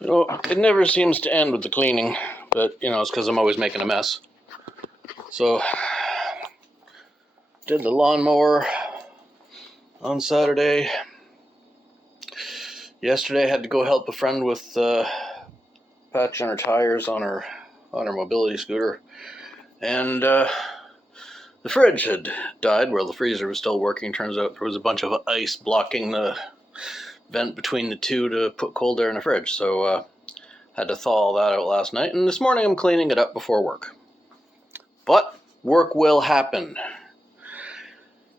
It never seems to end with the cleaning, but it's because I'm always making a mess. So, did the lawnmower on Saturday. Yesterday, I had to go help a friend with patching her tires on her mobility scooter, and the fridge had died. Well, the freezer was still working. Turns out there was a bunch of ice blocking the vent between the two to put cold air in the fridge. So had to thaw all that out last night, and this morning I'm cleaning it up before work. But work will happen.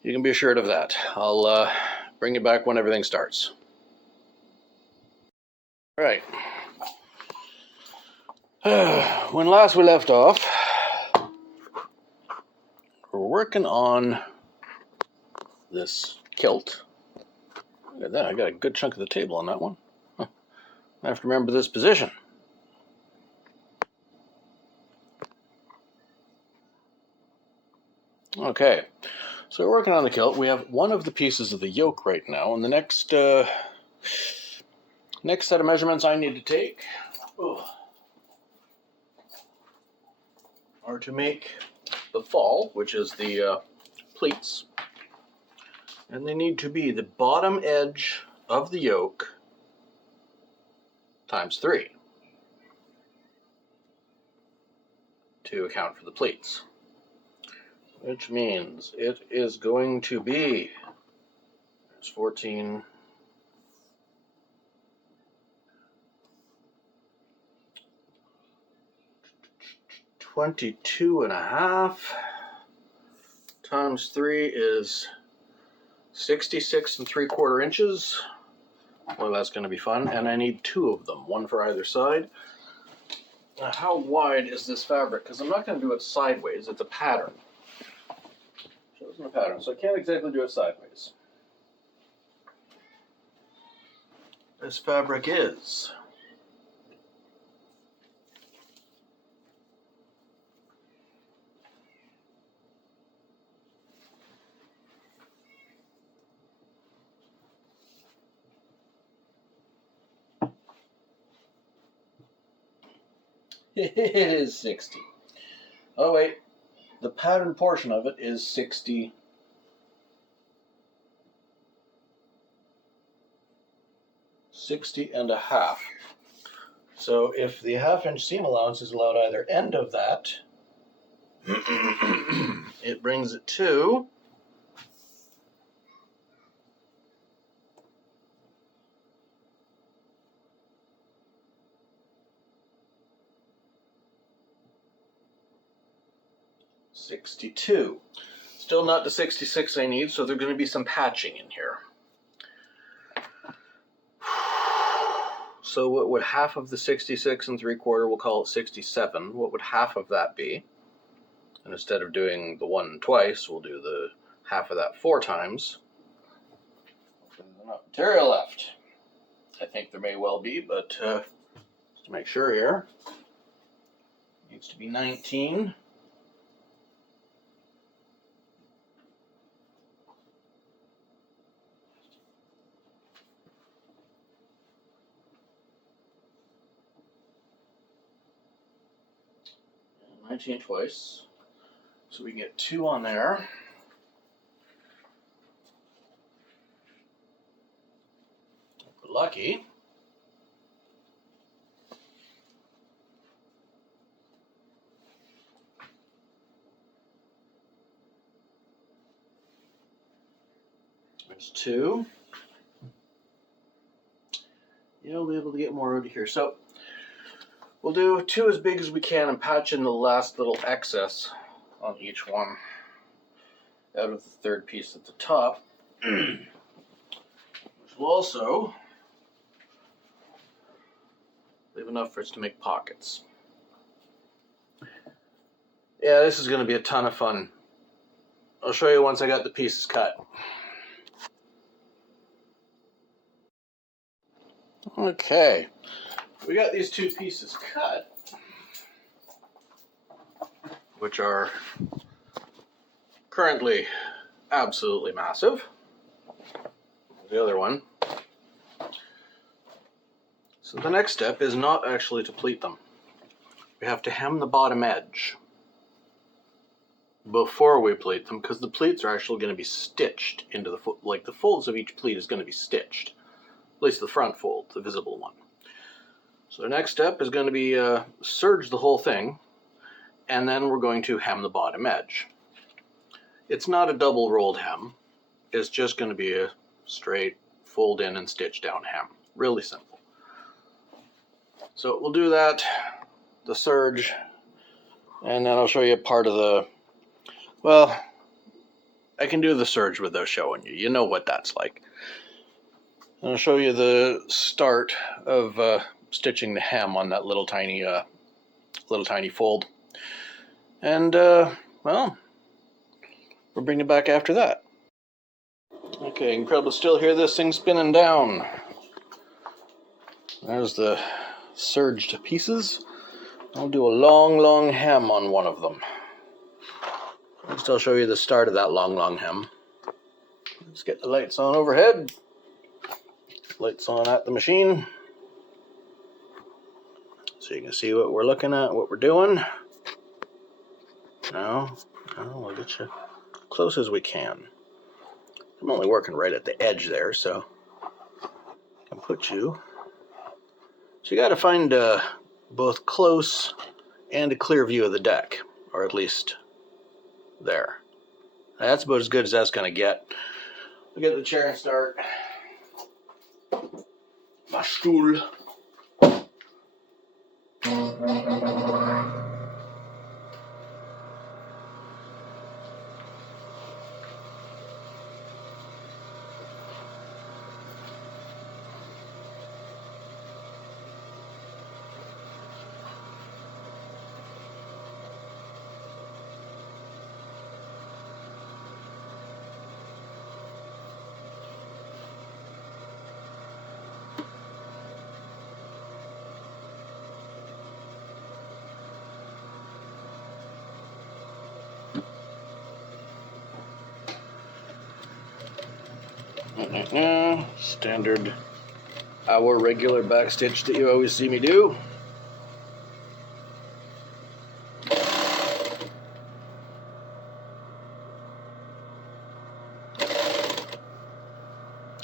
You can be assured of that. I'll bring you back when everything starts. All right. When last we left off, we're working on this kilt. Look at that, I got a good chunk of the table on that one. Huh. I have to remember this position. Okay, so we're working on the kilt. We have one of the pieces of the yoke right now, and the next set of measurements I need to take are to make the fall, which is the pleats, and they need to be the bottom edge of the yoke times 3 to account for the pleats, which means it is going to be 14, 22.5 times 3 is 66.75 inches. Well, that's going to be fun, and I need 2 of them, one for either side. Now, how wide is this fabric? Because I'm not going to do it sideways. It's a pattern. Chosen a pattern, so I can't exactly do it sideways. This fabric is 60. Oh wait, the pattern portion of it is 60. 60.5. So if the 1/2 inch seam allowance is allowed either end of that, it brings it to 62. Still not the 66 I need, so there's going to be some patching in here. So what would half of the 66.75, we'll call it 67, what would half of that be? And instead of doing the 1 twice, we'll do the half of that 4 times. There's enough material left. I think there may well be, but just to make sure here, it needs to be 19. And 19 twice. So we can get 2 on there. If we're lucky. There's 2. You'll be able to get more out of here. So we'll do 2 as big as we can and patch in the last little excess on each one out of the 3rd piece at the top, which will also leave enough for us to make pockets. Yeah, this is going to be a ton of fun. I'll show you once I got the pieces cut. Okay, we got these 2 pieces cut, which are currently absolutely massive. The other one. So the next step is not actually to pleat them. We have to hem the bottom edge before we pleat them, because the pleats are actually going to be stitched into the fold. Like the folds of each pleat is going to be stitched, at least the front fold, the visible one. So the next step is going to be serge the whole thing, and then we're going to hem the bottom edge. It's not a double rolled hem. It's just going to be a straight fold in and stitch down hem. Really simple. So we'll do that, the serge, and then I'll show you part of the, well, I can do the serge without showing you. You know what that's like. And I'll show you the start of stitching the hem on that little tiny fold. And, well, we'll bring it back after that. Okay, you can probably still hear this thing spinning down. There's the serged pieces. I'll do a long hem on one of them. Next I'll show you the start of that long hem. Let's get the lights on overhead. Lights on at the machine. So you can see what we're looking at, what we're doing. Now we'll get you close as we can. I'm only working right at the edge there, so I can put you. So you got to find both close and a clear view of the deck, or at least there. That's about as good as that's going to get. We'll get the chair and start. My stool. Standard, our regular backstitch that you always see me do.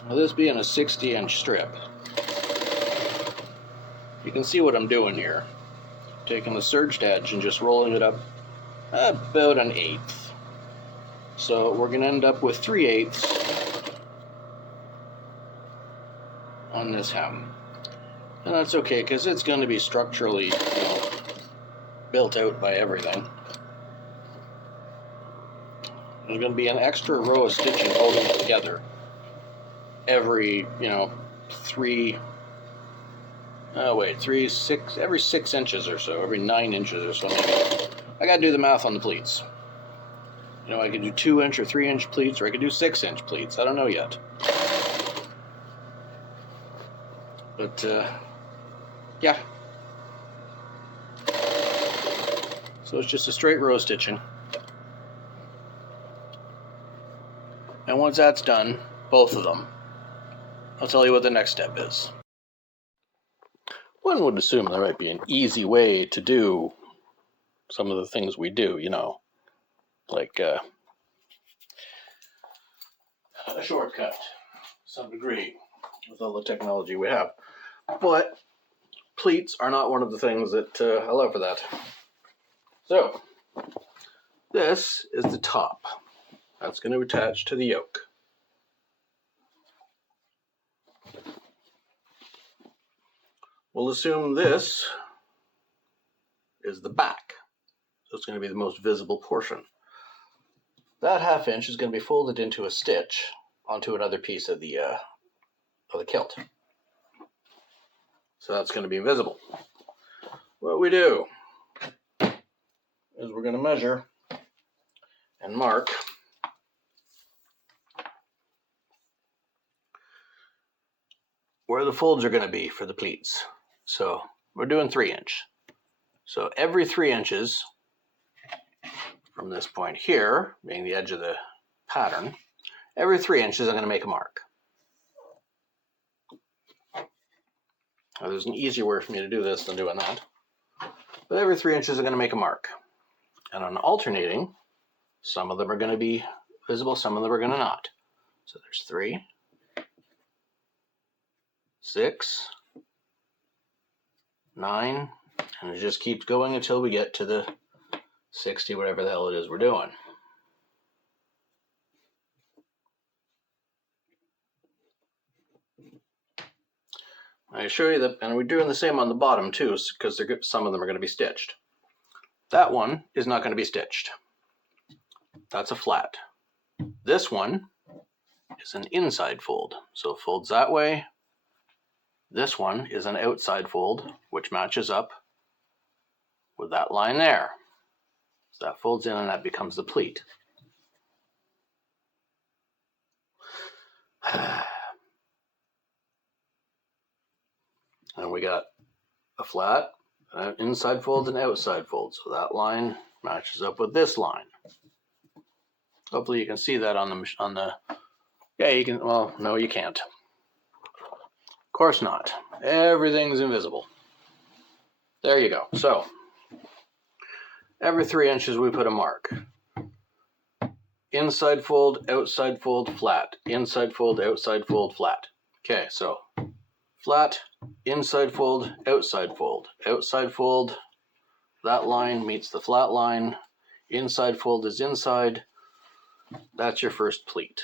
Now this being a 60-inch strip, you can see what I'm doing here. Taking the serged edge and just rolling it up about an 1/8. So we're going to end up with 3/8 on this hem. And that's okay, because it's going to be structurally, built out by everything. There's going to be an extra row of stitching holding it together every, every 6 inches or so, every 9 inches or so maybe. I got to do the math on the pleats. I could do 2-inch or 3-inch pleats, or I could do 6-inch pleats. I don't know yet. But, yeah. So it's just a straight row stitching. And once that's done, both of them, I'll tell you what the next step is. One would assume there might be an easy way to do some of the things we do, like a shortcut to some degree with all the technology we have. But pleats are not one of the things that allow for that. So, this is the top. That's going to attach to the yoke. We'll assume this is the back. So it's going to be the most visible portion. That 1/2 inch is going to be folded into a stitch onto another piece of the kilt. So that's going to be visible. What we do is we're going to measure and mark where the folds are going to be for the pleats. So we're doing 3-inch. So every 3 inches from this point here, being the edge of the pattern, every 3 inches I'm going to make a mark. There's an easier way for me to do this than doing that. But every 3 inches I'm going to make a mark. And on alternating, some of them are going to be visible, some of them are going to not. So there's 3, 6, 9, and it just keeps going until we get to the 60, whatever the hell it is we're doing. I show you that, and we're doing the same on the bottom too, because some of them are going to be stitched. That one is not going to be stitched. That's a flat. This one is an inside fold, so it folds that way. This one is an outside fold, which matches up with that line there. So that folds in and that becomes the pleat. And we got a flat, an inside fold, and outside fold. So that line matches up with this line. Hopefully you can see that on the. Yeah, you can. Well, no, you can't. Of course not. Everything's invisible. There you go. So every 3 inches we put a mark. Inside fold, flat. Inside fold, outside fold, flat. Okay, so flat, inside fold, outside fold. Outside fold, that line meets the flat line. Inside fold is inside. That's your first pleat.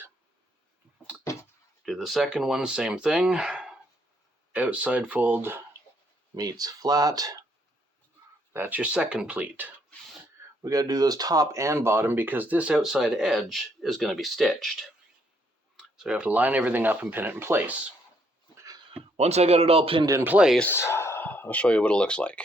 Do the second one, same thing. Outside fold meets flat. That's your second pleat. We got to do those top and bottom because this outside edge is going to be stitched. So we have to line everything up and pin it in place. Once I got it all pinned in place, I'll show you what it looks like.